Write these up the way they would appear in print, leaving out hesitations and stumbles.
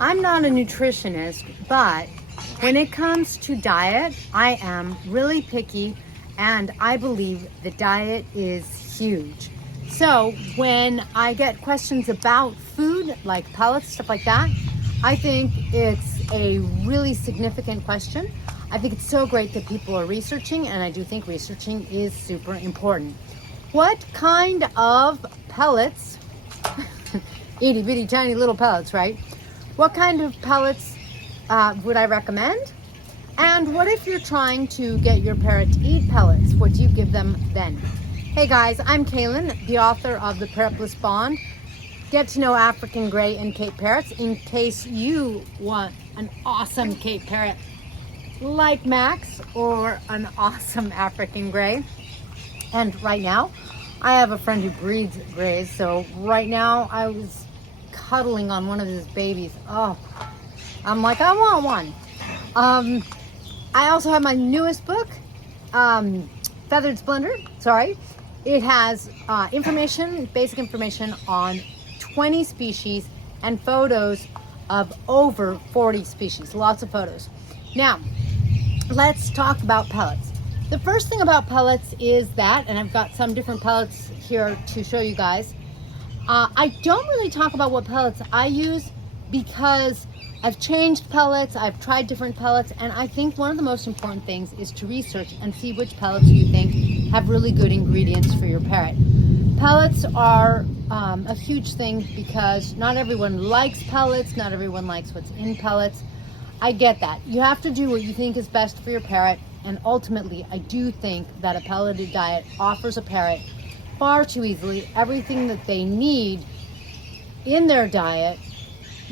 I'm not a nutritionist, but when it comes to diet, I am really picky, and I believe the diet is huge. So when I get questions about food, like pellets, stuff like that, I think it's a really significant question. I think it's so great that people are researching, and I do think researching is super important. What kind of pellets, itty bitty tiny little pellets, right? What kind of pellets would I recommend? And what if you're trying to get your parrot to eat pellets? What do you give them then? Hey guys, I'm Kaylin, the author of the Parrot Bliss Bond. Get to know African Grey and Cape Parrots in case you want an awesome Cape Parrot like Max or an awesome African Grey. And right now, I have a friend who breeds Greys, so right now I was cuddling on one of his babies. Oh, I'm like, I want one. I also have my newest book, Feathered Splendor. Sorry. It has basic information on 20 species and photos of over 40 species. Lots of photos. Now, let's talk about pellets. The first thing about pellets is that, and I've got some different pellets here to show you guys. I don't really talk about what pellets I use because I've changed pellets, I've tried different pellets, and I think one of the most important things is to research and see which pellets you think have really good ingredients for your parrot. Pellets are a huge thing because not everyone likes pellets, not everyone likes what's in pellets. I get that. You have to do what you think is best for your parrot, and ultimately I do think that a pelleted diet offers a parrot far too easily everything that they need in their diet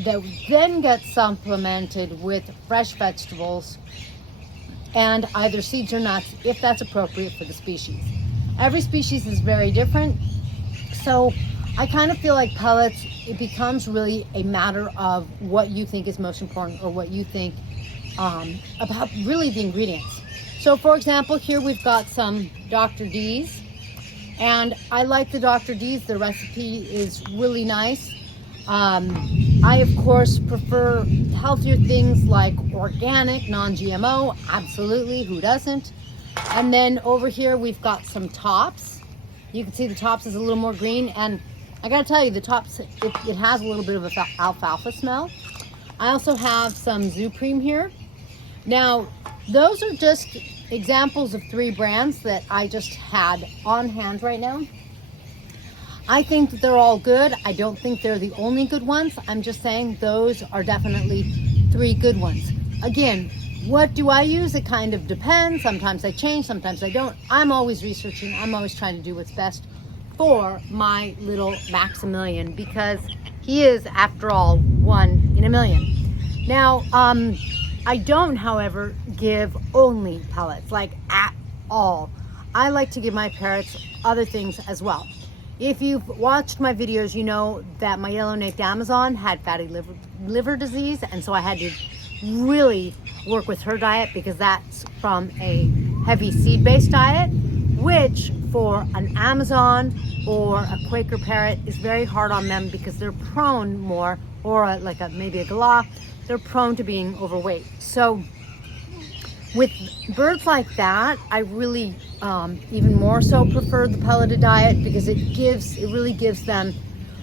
that then gets supplemented with fresh vegetables and either seeds or nuts if that's appropriate for the species. Every species is very different, so I kind of feel like pellets, it becomes really a matter of what you think is most important or what you think about really the ingredients. So for example, here we've got some Dr. D's, and I like the Dr. D's. The recipe is really nice. I of course prefer healthier things like organic, non-GMO, absolutely, who doesn't? And then over here we've got some tops. You can see the tops is a little more green, and I gotta tell you, the tops, it has a little bit of an alfalfa smell. I also have some Zupreme here. Now, those are just examples of 3 brands that I just had on hand right now. I think that they're all good. I don't think they're the only good ones. I'm just saying those are definitely 3 good ones. Again, what do I use? It kind of depends. Sometimes I change, sometimes I don't. I'm always researching. I'm always trying to do what's best for my little Maximilian, because he is, after all, 1 in a million. Now, I don't, however, give only pellets, like at all. I like to give my parrots other things as well. If you've watched my videos, you know that my yellow-naped Amazon had fatty liver disease, and so I had to really work with her diet because that's from a heavy seed-based diet, which for an Amazon or a Quaker parrot is very hard on them because they're prone more, or maybe a galah, they're prone to being overweight. So with birds like that, I really even more so prefer the pelleted diet because it really gives them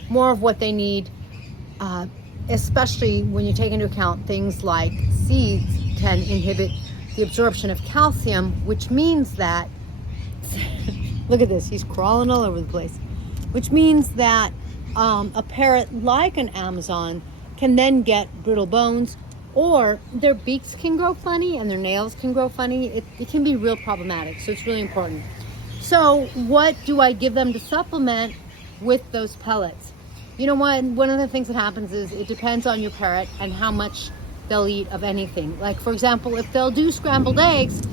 more of what they need, especially when you take into account things like seeds can inhibit the absorption of calcium, which means that, look at this, he's crawling all over the place, which means that a parrot like an Amazon can then get brittle bones, or their beaks can grow funny and their nails can grow funny. It can be real problematic, so it's really important. So what do I give them to supplement with those pellets? You know what, one of the things that happens is it depends on your parrot and how much they'll eat of anything. Like for example, if they'll do scrambled eggs,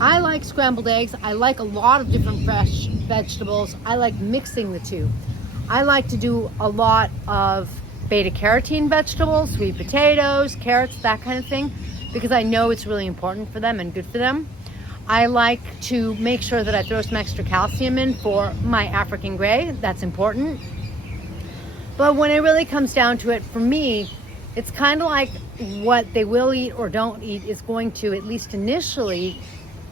I like scrambled eggs. I like a lot of different fresh vegetables. I like mixing the two. I like to do a lot of beta carotene vegetables, sweet potatoes, carrots, that kind of thing, because I know it's really important for them and good for them. I like to make sure that I throw some extra calcium in for my African Grey. That's important. But when it really comes down to it, for me, it's kind of like what they will eat or don't eat is going to, at least initially,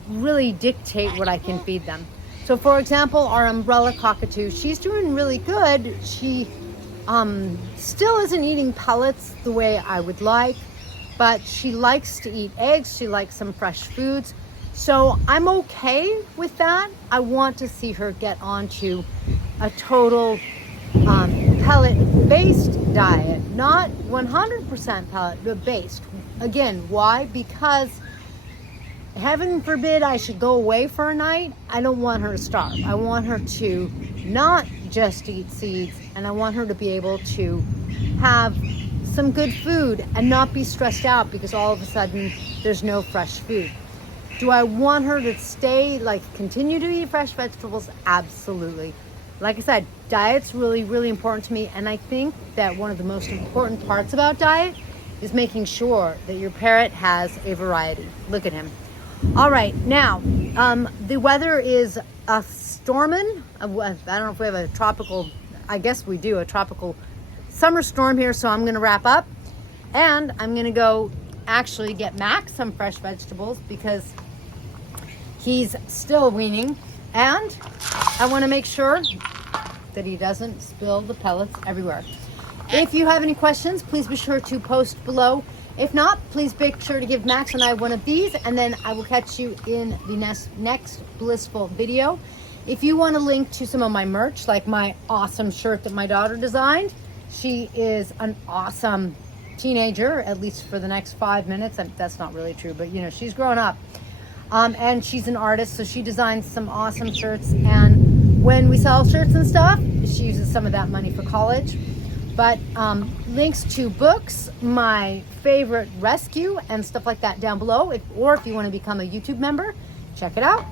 really dictate what I can feed them. So for example, our umbrella cockatoo, she's doing really good. She still isn't eating pellets the way I would like, but she likes to eat eggs. She likes some fresh foods. So I'm okay with that. I want to see her get onto a total pellet-based diet, not 100% pellet, but based. Again, why? Because heaven forbid I should go away for a night. I don't want her to starve. I want her to not just eat seeds, and I want her to be able to have some good food and not be stressed out because all of a sudden there's no fresh food. Do I want her to stay, like, continue to eat fresh vegetables? Absolutely. Like I said, diet's really, really important to me, and I think that one of the most important parts about diet is making sure that your parrot has a variety. Look at him. All right, now, the weather is storming. I don't know if we have a tropical, I guess we do, a tropical summer storm here, so I'm going to wrap up. And I'm going to go actually get Max some fresh vegetables because he's still weaning. And I want to make sure that he doesn't spill the pellets everywhere. If you have any questions, please be sure to post below. If not, please make sure to give Max and I one of these, and then I will catch you in the next blissful video. If you want a link to some of my merch, like my awesome shirt that my daughter designed, she is an awesome teenager, at least for the next 5 minutes. And that's not really true, but you know, she's grown up. And she's an artist, so she designs some awesome shirts. And when we sell shirts and stuff, she uses some of that money for college. But links to books, my favorite rescue, and stuff like that down below. Or if you want to become a YouTube member, check it out.